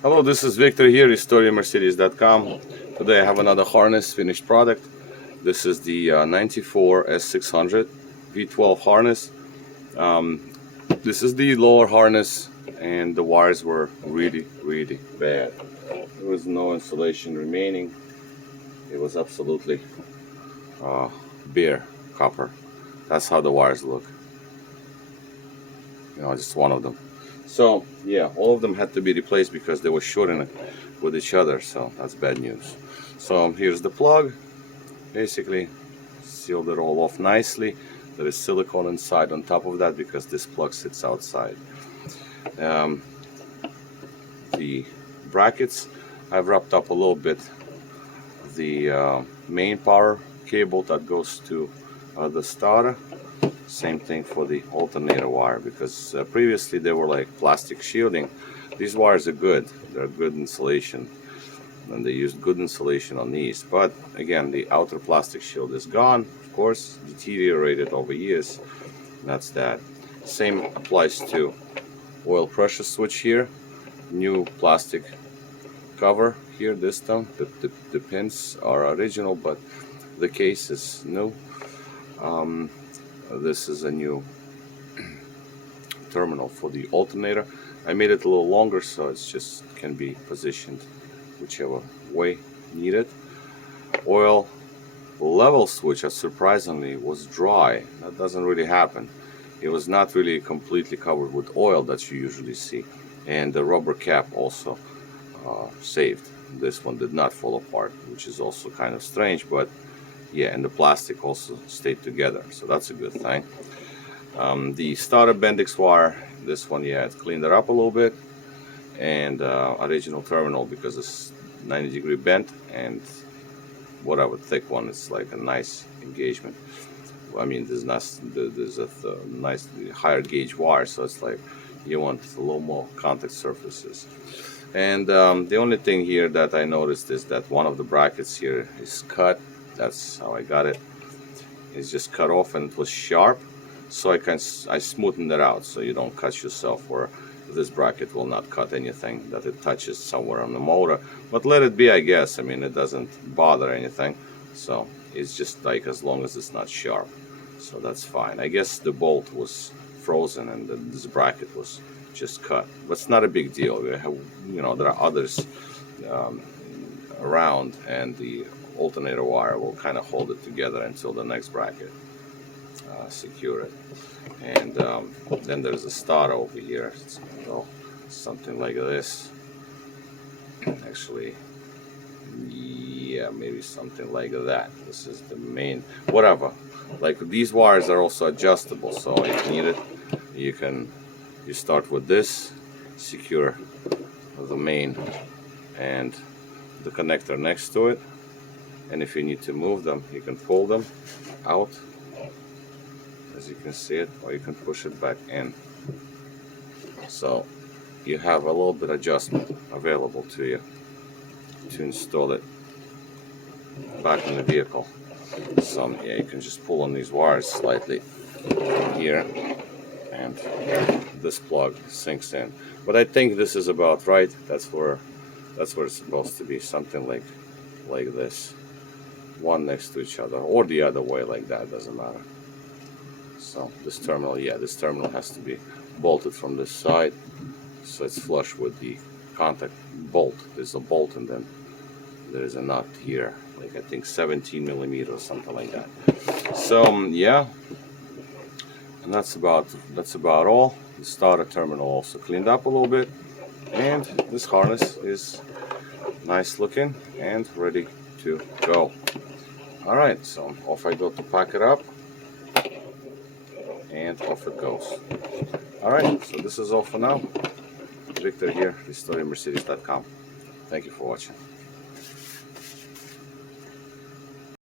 Hello, this is Victor here, HistoriaMercedes.com. Today I have another harness finished product. This is the 94 S600 V12 harness. This is the lower harness, and the wires were really bad. There was no insulation remaining. It was absolutely bare copper. That's how the wires look. Just one of them. So yeah, all of them had to be replaced because they were shorting with each other, so that's bad news. So here's the plug. Basically sealed it all off nicely. There is silicone inside on top of that because this plug sits outside. The brackets, I've wrapped up a little bit the main power cable that goes to the starter. Same thing for the alternator wire, because previously they were like plastic shielding. These wires are good, they're good insulation, and they used good insulation on these. But again, the outer plastic shield is gone, of course, deteriorated over years. That's that. Same applies to oil pressure switch here. New plastic cover here this time. The pins are original, but the case is new. This is a new terminal for the alternator. I made it a little longer so it just can be positioned whichever way needed. Oil level switch, surprisingly, was dry. That doesn't really happen. It was not really completely covered with oil that you usually see, and the rubber cap also saved. This one did not fall apart, which is also kind of strange, but yeah, and the plastic also stayed together, so that's a good thing. The starter Bendix wire, this one, yeah, it's cleaned it up a little bit, and original terminal, because it's 90-degree bent, and whatever thick one, it's like a nice engagement. I mean, there's a nice higher gauge wire, so it's like you want a little more contact surfaces. And the only thing here that I noticed is that one of the brackets here is cut. That's how I got it. It's just cut off, and it was sharp, so I smoothened it out so you don't cut yourself, or this bracket will not cut anything that it touches somewhere on the motor. But let it be, I guess. I mean, it doesn't bother anything, so it's just like as long as it's not sharp, so that's fine. I guess the bolt was frozen and this bracket was just cut, but it's not a big deal. We have, there are others around, and the alternator wire will kind of hold it together until the next bracket secure it. And then there's a starter over here. It's something like this. Actually, yeah, maybe something like that. This is the main, whatever. Like, these wires are also adjustable, so if you need it, you start with this, secure the main and the connector next to it, and if you need to move them, you can pull them out, as you can see it, or you can push it back in. So you have a little bit adjustment available to you to install it back in the vehicle. So yeah, you can just pull on these wires slightly here, and this plug sinks in. But I think this is about right. That's where it's supposed to be, something like this, one next to each other, or the other way, like that, doesn't matter. So this terminal, yeah, this terminal has to be bolted from this side, so it's flush with the contact bolt. There's a bolt, and then there's a nut here, like I think 17 millimeters or something like that. So yeah, and that's about all. The starter terminal also cleaned up a little bit, and this harness is nice looking and ready to go. Alright, so off I go to pack it up, and off it goes. Alright, so this is all for now. Victor here, HistoriaMercedes.com. Thank you for watching.